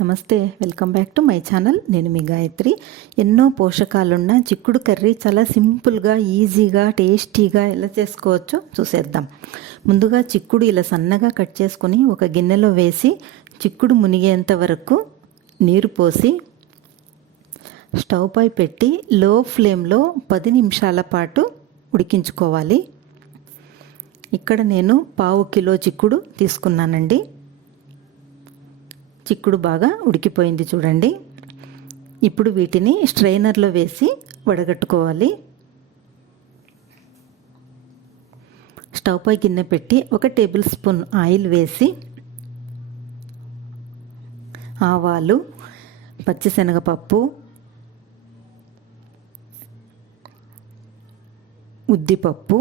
నమస్తే, welcome back to my channel. నేను మీ గాయత్రి. ఎన్నో పోషకాలున్న చిక్కుడు కర్రీ చాలా సింపుల్గా, ఈజీగా, టేస్టీగా ఎలా చేసుకోవచ్చో చూసేద్దాం. ముందుగా చిక్కుడు ఇలా సన్నగా కట్ చేసుకొని ఒక గిన్నెలో వేసి చిక్కుడు మునిగేంత వరకు నీరు పోసి స్టవ్ పై పెట్టి లో ఫ్లేమ్లో 10 నిమిషాల పాటు ఉడికించుకోవాలి. ఇక్కడ నేను 1/2 కిలో చిక్కుడు తీసుకున్నానండి. చిక్కుడు బాగా ఉడికిపోయింది చూడండి. ఇప్పుడు వీటిని స్ట్రైనర్లో వేసి వడగట్టుకోవాలి. స్టవ్ పై గిన్నె పెట్టి 1 టేబుల్ స్పూన్ ఆయిల్ వేసి ఆవాలు, పచ్చిశనగపప్పు, ఉద్దిపప్పు,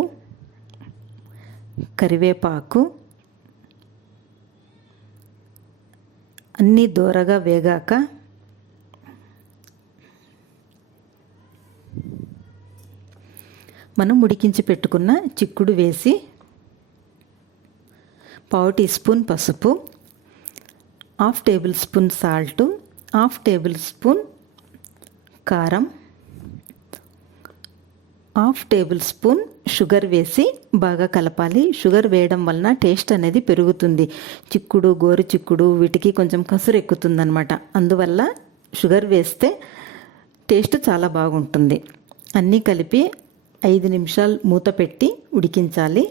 కరివేపాకు అన్నీ దోరగా వేగాక మనం ఉడికించి పెట్టుకున్న చిక్కుడు వేసి 1/2 టీ స్పూన్ పసుపు, 1/2 table spoon salt, 1/2 table spoon కారం, 1/2 టేబుల్ స్పూన్ షుగర్ వేసి బాగా కలపాలి. షుగర్ వేయడం వలన టేస్ట్ అనేది పెరుగుతుంది. చిక్కుడు, గోరు చిక్కుడు వీటికి కొంచెం కసురు ఎక్కుతుందన్నమాట. అందువల్ల షుగర్ వేస్తే టేస్ట్ చాలా బాగుంటుంది. అన్నీ కలిపి 5 నిమిషాలు మూత పెట్టి ఉడికించాలి.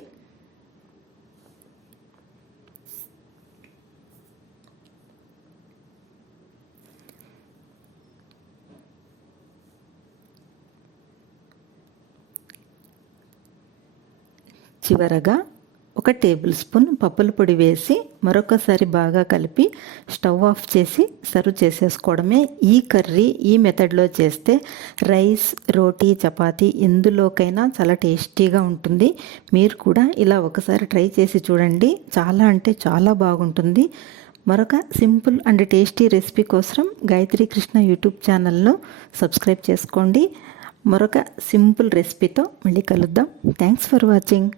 చివరగా 1 టేబుల్ స్పూన్ పప్పుల పొడి వేసి మరొకసారి బాగా కలిపి స్టవ్ ఆఫ్ చేసి సర్వ్ చేసేసుకోవడమే. ఈ కర్రీ ఈ మెథడ్లో చేస్తే రైస్, రోటీ, చపాతీ ఎందులోకైనా చాలా టేస్టీగా ఉంటుంది. మీరు కూడా ఇలా ఒకసారి ట్రై చేసి చూడండి. చాలా అంటే చాలా బాగుంటుంది. మరొక సింపుల్ అండ్ టేస్టీ రెసిపీ కోసం గాయత్రి కృష్ణ యూట్యూబ్ ఛానల్ను సబ్స్క్రైబ్ చేసుకోండి. మరొక సింపుల్ రెసిపీతో మళ్ళీ కలుద్దాం. Thanks for watching.